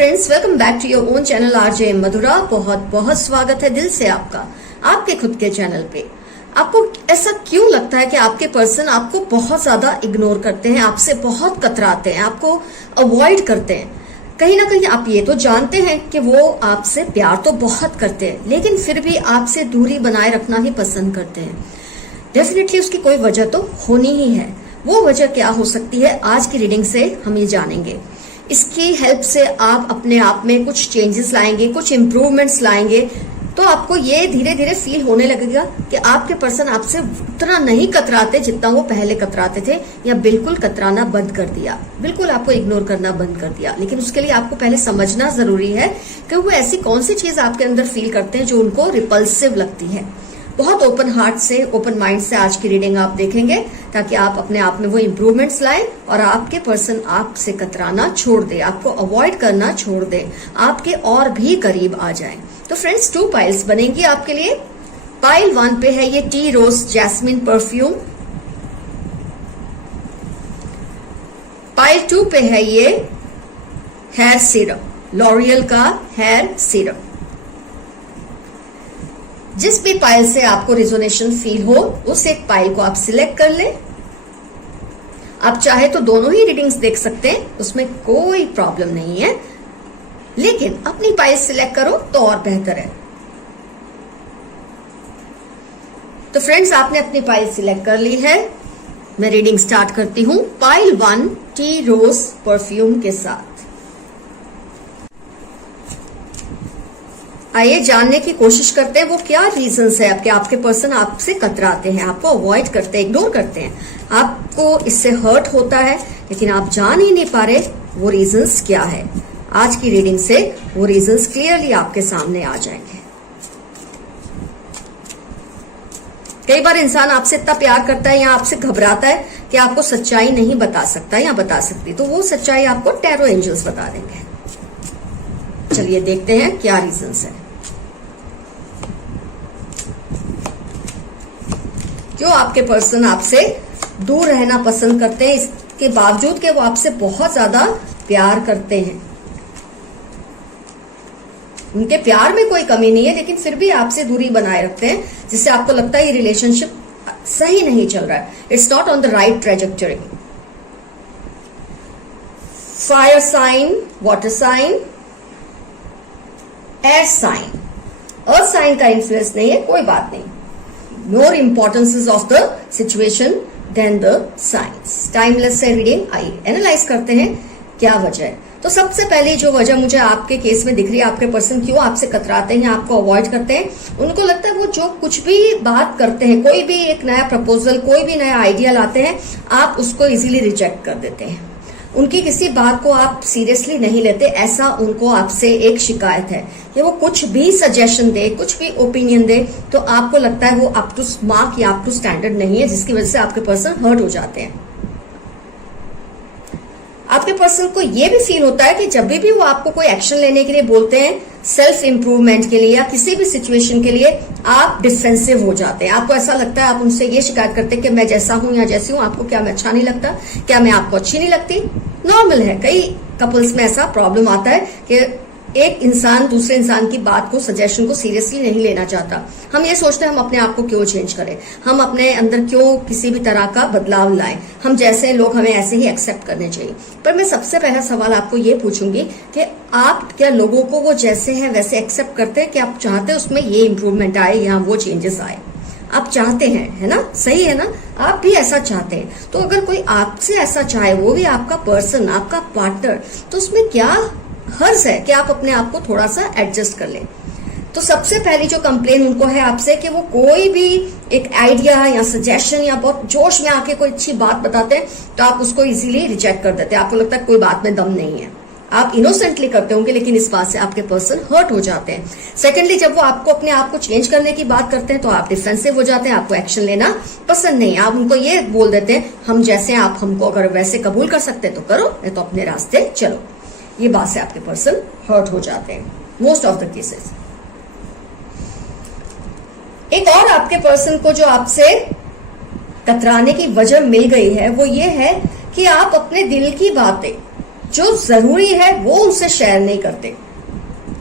Friends, welcome back to your own channel RJ Madhura. बहुत बहुत स्वागत है दिल से आपका आपके खुद के चैनल पे। आपको ऐसा क्यों लगता है कि आपके पर्सन आपको बहुत ज्यादा इग्नोर करते हैं, आपसे बहुत कतराते हैं, आपको अवॉइड करते हैं? कहीं ना कहीं आप ये तो जानते हैं कि वो आपसे प्यार तो बहुत करते हैं, लेकिन फिर भी आपसे दूरी बनाए रखना ही पसंद करते हैं। डेफिनेटली उसकी कोई वजह तो होनी ही है। वो वजह क्या हो सकती है, आज की रीडिंग से हम ये जानेंगे। इसकी हेल्प से आप अपने आप में कुछ चेंजेस लाएंगे, कुछ इम्प्रूवमेंट्स लाएंगे, तो आपको ये धीरे धीरे फील होने लगेगा कि आपके पर्सन आपसे उतना नहीं कतराते जितना वो पहले कतराते थे, या बिल्कुल कतराना बंद कर दिया, बिल्कुल आपको इग्नोर करना बंद कर दिया। लेकिन उसके लिए आपको पहले समझना जरूरी है कि वो ऐसी कौन सी चीज आपके अंदर फील करते हैं जो उनको रिपल्सिव लगती है। बहुत ओपन हार्ट से, ओपन माइंड से आज की रीडिंग आप देखेंगे, ताकि आप अपने आप में वो इम्प्रूवमेंट्स लाएं और आपके पर्सन आपसे कतराना छोड़ दे, आपको अवॉइड करना छोड़ दे, आपके और भी करीब आ जाएं। तो फ्रेंड्स, 2 पाइल्स बनेंगी आपके लिए। पाइल 1 पे है ये टी रोज जैस्मिन परफ्यूम। पाइल 2 पे है ये हेयर सीरम, लॉरियल का हेयर सीरम। जिस भी पाइल से आपको रिजोनेशन फील हो, उस एक पाइल को आप सिलेक्ट कर लें। आप चाहे तो दोनों ही रीडिंग्स देख सकते हैं, उसमें कोई प्रॉब्लम नहीं है, लेकिन अपनी पाइल सिलेक्ट करो तो और बेहतर है। तो फ्रेंड्स, आपने अपनी पाइल सिलेक्ट कर ली है। मैं रीडिंग स्टार्ट करती हूं पाइल 1 टी रोज परफ्यूम के साथ। आइए जानने की कोशिश करते हैं वो क्या रीजंस है कि आपके पर्सन आपसे कतराते हैं, आपको अवॉइड करते हैं, इग्नोर करते हैं। आपको इससे हर्ट होता है, लेकिन आप जान ही नहीं पा रहे वो रीजंस क्या है। आज की रीडिंग से वो रीजंस क्लियरली आपके सामने आ जाएंगे। कई बार इंसान आपसे इतना प्यार करता है या आपसे घबराता है कि आपको सच्चाई नहीं बता सकता या बता सकती, तो वो सच्चाई आपको टैरो एंजल्स बता देंगे। चलिए देखते हैं क्या रीजंस है, क्यों आपके पर्सन आपसे दूर रहना पसंद करते हैं, इसके बावजूद कि वो आपसे बहुत ज्यादा प्यार करते हैं। उनके प्यार में कोई कमी नहीं है, लेकिन फिर भी आपसे दूरी बनाए रखते हैं, जिससे आपको लगता है ये रिलेशनशिप सही नहीं चल रहा है, it's not on the right trajectory. Fire sign, water sign, air sign, earth sign का इन्फ्लुएंस नहीं है, कोई बात नहीं। More importance of the situation than the science. Timeless से रीडिंग आई एनालाइज करते हैं क्या वजह है। तो सबसे पहले जो वजह मुझे आपके केस में दिख रही है, आपके पर्सन क्यों आपसे कतराते हैं या आपको अवॉइड करते हैं, उनको लगता है वो जो कुछ भी बात करते हैं, कोई भी एक नया प्रपोजल, कोई भी नया आइडिया लाते हैं, आप उसको इजीली रिजेक्ट कर देते हैं। उनकी किसी बात को आप सीरियसली नहीं लेते, ऐसा उनको आपसे एक शिकायत है कि वो कुछ भी सजेशन दे, कुछ भी ओपिनियन दे, तो आपको लगता है वो अप टू मार्क या अप टू स्टैंडर्ड नहीं है, जिसकी वजह से आपके पर्सन हर्ट हो जाते हैं। आपके पर्सन को ये भी फील होता है कि जब भी वो आपको कोई एक्शन लेने के लिए बोलते हैं, सेल्फ इंप्रूवमेंट के लिए या किसी भी सिचुएशन के लिए, आप डिफेंसिव हो जाते हैं। आपको ऐसा लगता है, आप उनसे ये शिकायत करते हैं कि मैं जैसा हूं या जैसी हूं, आपको क्या मैं अच्छा नहीं लगता, क्या मैं आपको अच्छी नहीं लगती। नॉर्मल है, कई कपल्स में ऐसा प्रॉब्लम आता है कि एक इंसान दूसरे इंसान की बात को, सजेशन को सीरियसली नहीं लेना चाहता। हम ये सोचते हैं हम अपने आप को क्यों चेंज करें, हम अपने अंदर क्यों किसी भी तरह का बदलाव लाएं, हम जैसे लोग हमें ऐसे ही एक्सेप्ट करने चाहिए। पर मैं सबसे पहला सवाल आपको ये पूछूंगी कि आप क्या लोगों को वो जैसे है वैसे एक्सेप्ट करते हैं, कि आप चाहते हैं उसमें ये इम्प्रूवमेंट आए या वो चेंजेस आए? आप चाहते हैं, है ना? सही है ना? आप भी ऐसा चाहते हैं। तो अगर कोई आपसे ऐसा चाहे, वो भी आपका पर्सन, आपका पार्टनर, तो उसमें क्या हर्ज है कि आप अपने आप को थोड़ा सा एडजस्ट कर लें। तो सबसे पहली जो कंप्लेन उनको है आपसे कि वो कोई भी एक आइडिया या सजेशन या बहुत जोश में आके कोई अच्छी बात बताते हैं, तो आप उसको इजीली रिजेक्ट कर देते हैं। आपको लगता है कोई बात में दम नहीं है, आप इनोसेंटली करते होंगे, लेकिन इस बात से आपके पर्सन हर्ट हो जाते हैं। सेकेंडली, जब वो आपको अपने आप को चेंज करने की बात करते हैं, तो आप डिफेंसिव हो जाते हैं, आपको एक्शन लेना पसंद नहीं। आप उनको ये बोल देते हैं, हम जैसे आप हमको अगर वैसे कबूल कर सकते तो करो, नहीं तो अपने रास्ते चलो। ये बात से आपके पर्सन हर्ट हो जाते हैं मोस्ट ऑफ द केसेस। एक और आपके पर्सन को जो आपसे कतराने की वजह मिल गई है, वो ये है कि आप अपने दिल की बातें जो जरूरी है वो उनसे शेयर नहीं करते।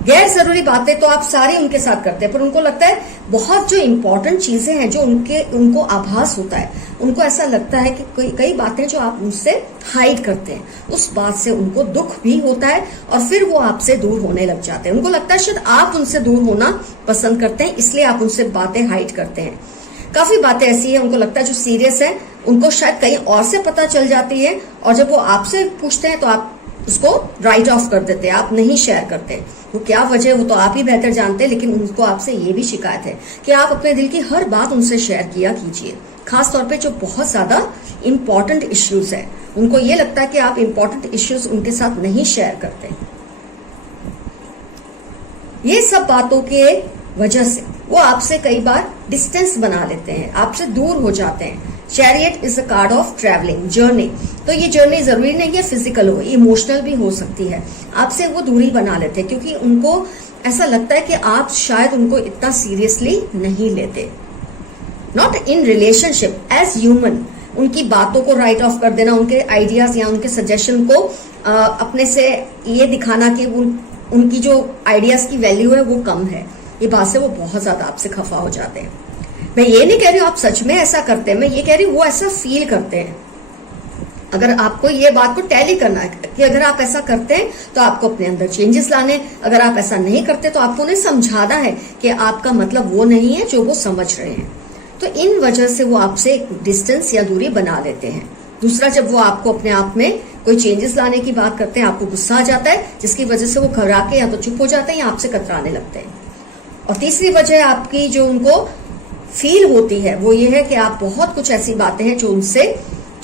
गैर जरूरी बातें तो आप सारी उनके साथ करते हैं, पर उनको लगता है बहुत जो इंपॉर्टेंट चीजें हैं, जो उनको आभास होता है, उनको ऐसा लगता है कि कई बातें जो आप उनसे हाइड करते हैं, उस बात से उनको दुख भी होता है और फिर वो आपसे दूर होने लग जाते हैं। उनको लगता है शायद आप उनसे दूर होना पसंद करते हैं, इसलिए आप उनसे बातें हाइड करते हैं। काफी बातें ऐसी है, उनको लगता है जो सीरियस है उनको शायद कहीं और से पता चल जाती है, और जब वो आपसे पूछते हैं तो आप उसको राइट ऑफ कर देते हैं, आप नहीं शेयर करते। वो क्या वजह वो तो आप ही बेहतर जानते हैं, लेकिन उनको आपसे ये भी शिकायत है कि आप अपने दिल की हर बात उनसे शेयर किया कीजिए, खास तौर पे जो बहुत ज्यादा इंपॉर्टेंट इश्यूज है। उनको ये लगता है कि आप इंपॉर्टेंट इश्यूज उनके साथ नहीं शेयर करते। ये सब बातों के वजह से वो आपसे कई बार डिस्टेंस बना लेते हैं, आपसे दूर हो जाते हैं। Chariot is a card of travelling journey, तो ये जर्नी जरूरी नहीं है फिजिकल हो, इमोशनल भी हो सकती है। आपसे वो दूरी बना लेते हैं क्योंकि उनको ऐसा लगता है कि आप शायद उनको इतना सीरियसली नहीं लेते। Not in relationship, as human उनकी बातों को राइट ऑफ कर देना, उनके आइडियाज या उनके सजेशन को अपने से ये दिखाना कि उनकी जो आइडियाज की वैल्यू है वो कम है, ये बात से वो बहुत ज्यादा आपसे खफा हो जाते हैं। मैं ये नहीं कह रही हूं आप सच में ऐसा करते हैं, मैं ये कह रही हूं वो ऐसा फील करते हैं। अगर आपको ये बात को टैली करना है कि अगर आप ऐसा करते हैं तो आपको अपने अंदर चेंजेस लाने, अगर आप ऐसा नहीं करते तो आपको उन्हें समझाना है कि आपका मतलब वो नहीं है जो वो समझ रहे हैं। तो इन वजह से वो आपसे एक डिस्टेंस या दूरी बना लेते हैं। दूसरा, जब वो आपको अपने आप में कोई चेंजेस लाने की बात करते हैं, आपको गुस्सा आ जाता है, जिसकी वजह से वो घबरा के या तो चुप हो जाते हैं या आपसे कतराने लगते हैं। और तीसरी वजह आपकी जो उनको फील होती है वो ये है कि आप बहुत कुछ ऐसी बातें हैं जो उनसे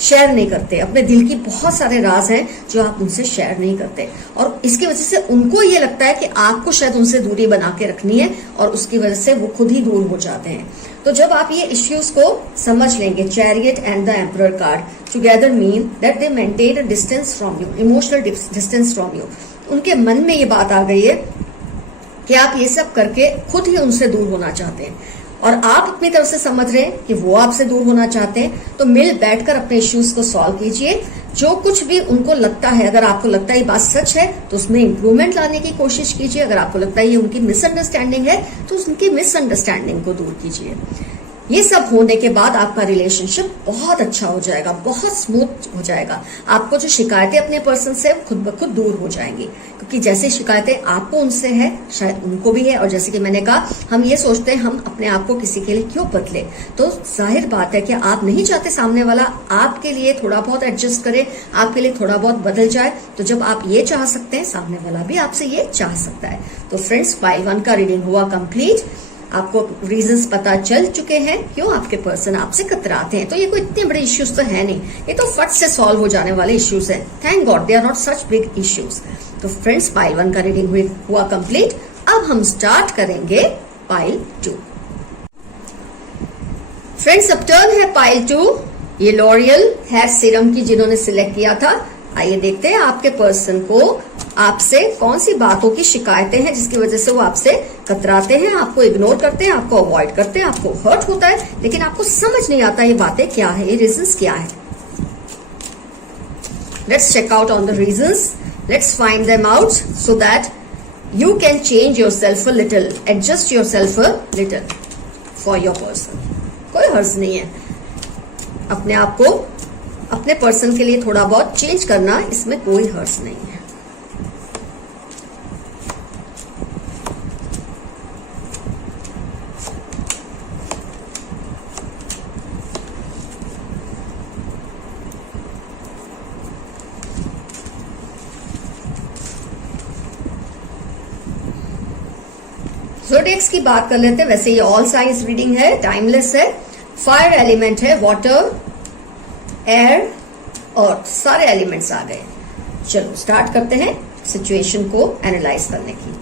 शेयर नहीं करते, अपने दिल की बहुत सारे राज हैं जो आप उनसे शेयर नहीं करते, और इसकी वजह से उनको ये लगता है कि आपको शायद उनसे दूरी बना के रखनी है, और उसकी वजह से वो खुद ही दूर हो जाते हैं। तो जब आप ये इश्यूज को समझ लेंगे, chariot and the emperor card together mean that they maintain a distance from you, emotional distance from you. उनके मन में ये बात आ गई है कि आप ये सब करके खुद ही उनसे दूर होना चाहते हैं, और आप अपनी तरफ से समझ रहे हैं कि वो आपसे दूर होना चाहते हैं। तो मिल बैठकर अपने इश्यूज को सॉल्व कीजिए। जो कुछ भी उनको लगता है, अगर आपको लगता है ये बात सच है तो उसमें इंप्रूवमेंट लाने की कोशिश कीजिए। अगर आपको लगता है ये उनकी मिसअंडरस्टैंडिंग है तो उनकी मिसअंडरस्टैंडिंग को दूर कीजिए। ये सब होने के बाद आपका रिलेशनशिप बहुत अच्छा हो जाएगा, बहुत स्मूथ हो जाएगा। आपको जो शिकायतें अपने पर्सन से खुद ब खुद दूर हो जाएंगी, क्योंकि जैसी शिकायतें आपको उनसे है शायद उनको भी है। और जैसे कि मैंने कहा, हम ये सोचते हैं हम अपने आप को किसी के लिए क्यों बदले, तो जाहिर बात है कि आप नहीं चाहते सामने वाला आपके लिए थोड़ा बहुत एडजस्ट करे, आपके लिए थोड़ा बहुत बदल जाए। तो जब आप ये चाह सकते हैं, सामने वाला भी आपसे ये चाह सकता है। तो फ्रेंड्स, पाइल 1 का रीडिंग हुआ कंप्लीट। आपको रीजंस पता चल चुके हैं क्यों आपके पर्सन आपसे कतराते हैं। तो ये कोई इतने बड़े इश्यूज तो है नहीं, ये तो फट से सॉल्व हो जाने वाले इश्यूज हैं। Thank God they are not such big issues. तो फ्रेंड्स, पाइल 1 का रीडिंग हुआ कंप्लीट। अब हम स्टार्ट करेंगे पाइल 2। फ्रेंड्स, अब टर्न है पाइल 2। ये लॉरियल हेयर सीरम की जिन्होंने सिलेक्ट किया था। आइए देखते हैं आपके पर्सन को आपसे कौन सी बातों की शिकायतें हैं जिसकी वजह से वो आपसे कतराते हैं, आपको इग्नोर करते हैं, आपको अवॉइड करते हैं, आपको हर्ट होता है, लेकिन आपको समझ नहीं आता ये बातें क्या है, ये रीजंस क्या है। Let's check out on the reasons, let's find them out so that you can change yourself a little, adjust yourself a little for your person. कोई हर्ज नहीं है अपने आप को अपने पर्सन के लिए थोड़ा बहुत चेंज करना, इसमें कोई हर्ज नहीं है। ज़ोडिएक्स की बात कर लेते हैं। वैसे ये ऑल साइंस रीडिंग है, टाइमलेस है। फायर एलिमेंट है, वाटर, एयर और सारे एलिमेंट्स आ गए। चलो स्टार्ट करते हैं सिचुएशन को एनालाइज करने की।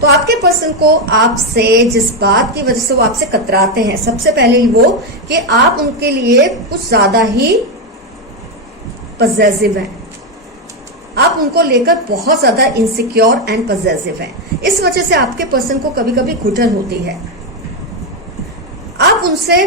तो आपके पर्सन को आपसे जिस बात की वजह से वो आपसे कतराते हैं, सबसे पहले वो कि आप उनके लिए कुछ ज्यादा ही पजेसिव हैं। आप उनको लेकर बहुत ज्यादा इनसिक्योर एंड पजेसिव हैं। इस वजह से आपके पर्सन को कभी कभी घुटन होती है। आप उनसे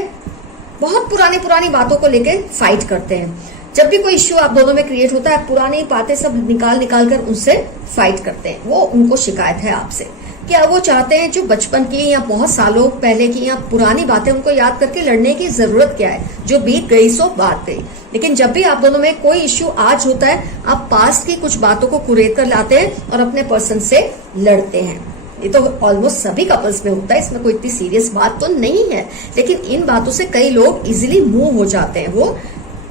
बहुत पुरानी पुरानी बातों को लेकर फाइट करते हैं। जब भी कोई इश्यू आप दोनों में क्रिएट होता है, पुरानी बातें सब निकाल कर उनसे फाइट करते हैं। वो उनको शिकायत है आपसे, क्या वो चाहते हैं जो बचपन की या बहुत सालों पहले की या पुरानी बातें उनको याद करके लड़ने की जरूरत क्या है, जो बीत गई सो बात गई। लेकिन जब भी आप दोनों में कोई इश्यू आज होता है, आप पास्ट की कुछ बातों को कुरेद कर लाते हैं और अपने पर्सन से लड़ते हैं। ये तो ऑलमोस्ट सभी कपल्स में होता है, इसमें कोई इतनी सीरियस बात तो नहीं है, लेकिन इन बातों से कई लोग इजीली मूव हो जाते हैं। वो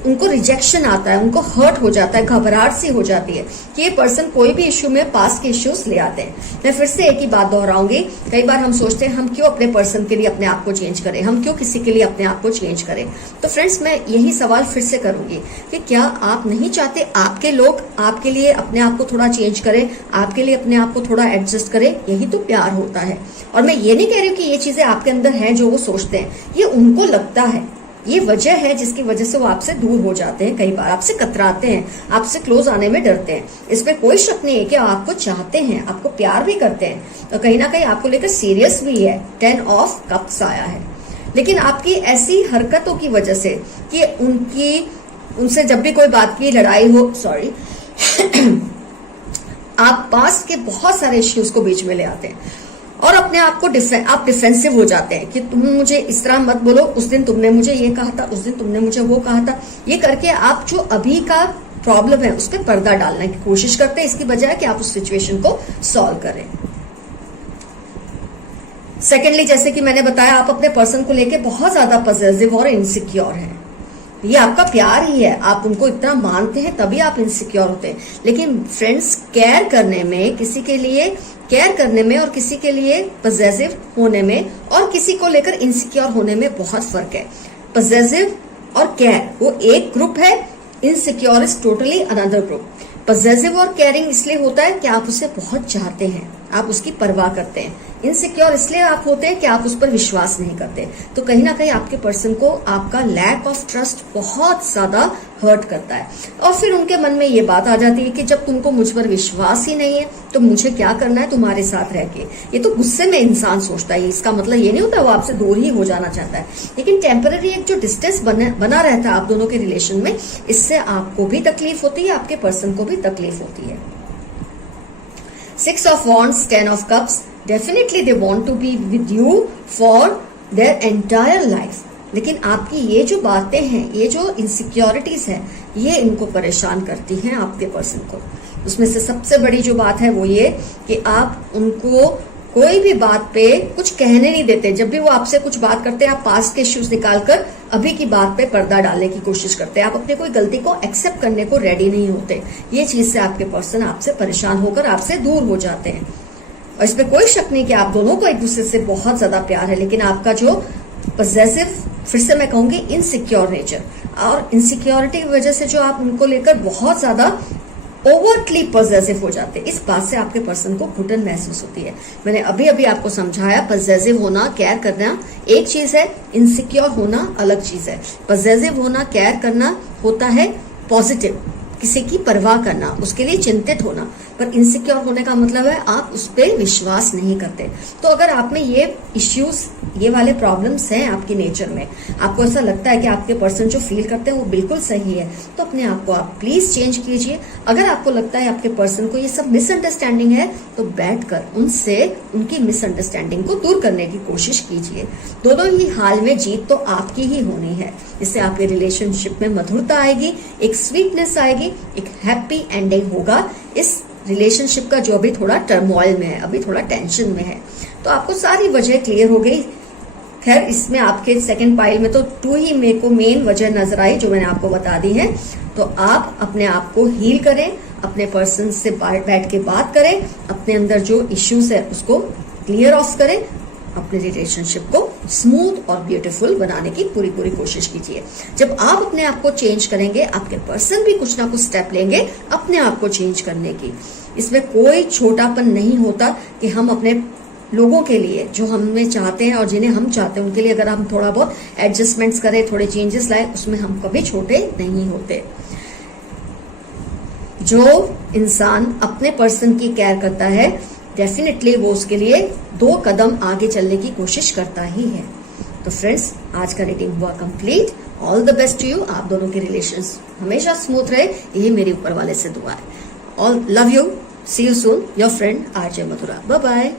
उनको रिजेक्शन आता है, उनको हर्ट हो जाता है, घबराहट सी हो जाती है कि ये पर्सन कोई भी इश्यू में पास्ट के इश्यूज ले आते हैं। मैं फिर से एक ही बात दोहराऊंगी, कई बार हम सोचते हैं हम क्यों अपने पर्सन के लिए अपने आप को चेंज करें, हम क्यों किसी के लिए अपने आप को चेंज करें। तो फ्रेंड्स, मैं यही सवाल फिर से करूंगी कि क्या आप नहीं चाहते आपके लोग आपके लिए अपने आप को थोड़ा चेंज करें, आपके लिए अपने आप को थोड़ा एडजस्ट करें? यही तो प्यार होता है। और मैं ये नहीं कह रही हूँ कि ये चीजें आपके अंदर है जो वो सोचते हैं, ये उनको लगता है, ये वजह है जिसकी वजह से वो आपसे दूर हो जाते हैं, कई बार आपसे कतराते हैं, आपसे क्लोज आने में डरते हैं। इसमें कोई शक नहीं है कि आपको चाहते हैं, आपको प्यार भी करते हैं, तो कहीं ना कहीं आपको लेकर सीरियस भी है। 10 ऑफ कप्स आया है। लेकिन आपकी ऐसी हरकतों की वजह से कि उनसे जब भी कोई बात की लड़ाई हो, सॉरी आप पास के बहुत सारे इश्यूज को बीच में ले आते हैं और अपने आप को आप डिफेंसिव हो जाते हैं कि तुम मुझे इस तरह मत बोलो, उस दिन तुमने मुझे ये कहा था, उस दिन तुमने मुझे वो कहा था। ये करके आप जो अभी का प्रॉब्लम है उस पर पर्दा डालने की कोशिश करते हैं, इसकी बजाय कि आप उस सिचुएशन को सॉल्व करें। सेकेंडली, जैसे कि मैंने बताया, आप अपने पर्सन को लेके बहुत ज्यादा पॉजिटिव और इनसिक्योर हैं। ये आपका प्यार ही है, आप उनको इतना मानते हैं तभी आप इनसिक्योर होते हैं। लेकिन फ्रेंड्स, केयर करने में, किसी के लिए केयर करने में और किसी के लिए पॉजिटिव होने में और किसी को लेकर इनसिक्योर होने में बहुत फर्क है। पॉजिटिव और केयर वो एक ग्रुप है, insecure is totally another group. Positive और केयरिंग इसलिए होता है कि आप उसे बहुत चाहते हैं, आप उसकी परवाह करते हैं। इनसिक्योर इसलिए आप होते हैं कि आप उस पर विश्वास नहीं करते। तो कहीं ना कहीं आपके पर्सन को आपका लैक ऑफ ट्रस्ट बहुत ज्यादा हर्ट करता है और फिर उनके मन में ये बात आ जाती है कि जब तुमको मुझ पर विश्वास ही नहीं है तो मुझे क्या करना है तुम्हारे साथ रह के। ये तो गुस्से में इंसान सोचता है, इसका मतलब ये नहीं होता वो आपसे दूर ही हो जाना चाहता है, लेकिन टेम्पररी एक जो डिस्टेंस बना रहता है आप दोनों के रिलेशन में, इससे आपको भी तकलीफ होती है, आपके पर्सन को भी तकलीफ होती है। 6 of Wands, 10 of Cups, definitely they want to be with you for their entire life. लेकिन आपकी ये जो बातें हैं, ये जो इनसिक्योरिटीज है, ये इनको परेशान करती हैं आपके पर्सन को। उसमें से सबसे बड़ी जो बात है वो ये कि आप उनको कोई भी बात पे कुछ कहने नहीं देते। जब भी वो आपसे कुछ बात करते हैं, आप पास्ट के इश्यूज निकालकर अभी की बात पे पर्दा डालने की कोशिश करते हैं। आप अपने कोई गलती को एक्सेप्ट करने को रेडी नहीं होते। ये चीज से आपके पर्सन आपसे परेशान होकर आपसे दूर हो जाते हैं। और इसमें कोई शक नहीं कि आप दोनों को एक दूसरे से बहुत ज्यादा प्यार है, लेकिन आपका जो पॉजिटिव, फिर से मैं कहूंगी इनसिक्योर नेचर और इनसिक्योरिटी की वजह से जो आप उनको लेकर बहुत ज्यादा ओवरटली पॉजिटिव हो जाते हैं, इस बात से आपके पर्सन को घुटन महसूस होती है। मैंने अभी अभी आपको समझाया, पॉजिटिव होना, केयर करना एक चीज है, इनसिक्योर होना अलग चीज है। पॉजिटिव होना, केयर करना होता है पॉजिटिव, किसी की परवाह करना, उसके लिए चिंतित होना। पर इनसिक्योर होने का मतलब है आप उस पर विश्वास नहीं करते। तो अगर आप में ये इश्यूज, ये वाले प्रॉब्लम्स हैं आपकी नेचर में, आपको ऐसा लगता है कि आपके पर्सन जो फील करते हैं वो बिल्कुल सही है, तो अपने आप को आप प्लीज चेंज कीजिए। अगर आपको लगता है आपके पर्सन को ये सब मिसअंडरस्टैंडिंग है, तो बैठकर उनसे उनकी मिसअंडरस्टैंडिंग को दूर करने की कोशिश कीजिए। दोनों ही हाल में जीत तो आपकी ही होनी है। इससे आपके रिलेशनशिप में मधुरता आएगी, एक स्वीटनेस आएगी, एक हैप्पी एंडिंग होगा इस रिलेशनशिप का जो अभी थोड़ा टर्मोइल में है, अभी थोड़ा टेंशन में है। तो आपको सारी वजह क्लियर हो गई। खैर, इसमें आपके सेकंड पाइल में तो 2 ही मेरे को मेन वजह नजर आई जो मैंने आपको बता दी है। तो आप अपने आप को हील करें, अपने पर्सन से बैठ के बात करें, अपने अंदर जो इश्यूज है उसको क्लियर ऑफ करें, अपने रिलेशनशिप को स्मूथ और ब्यूटीफुल बनाने की पूरी कोशिश कीजिए। जब आप अपने आप को चेंज करेंगे, आपके पर्सन भी कुछ ना कुछ स्टेप लेंगे अपने आप को चेंज करने की। इसमें कोई छोटापन नहीं होता कि हम अपने लोगों के लिए, जो हमें चाहते हैं और जिन्हें हम चाहते हैं, उनके लिए अगर हम थोड़ा बहुत एडजस्टमेंट्स करें, थोड़े चेंजेस लाए, उसमें हम कभी छोटे नहीं होते। जो इंसान अपने पर्सन की केयर करता है, डेफिनेटली वो उसके लिए 2 कदम आगे चलने की कोशिश करता ही है। तो फ्रेंड्स, आज का रीडिंग हुआ complete. All the best to you. आप दोनों के रिलेशंस हमेशा स्मूथ रहे, यही मेरी ऊपर वाले से दुआ है। All love you. See you soon. Your friend RJ Madhura. Bye bye.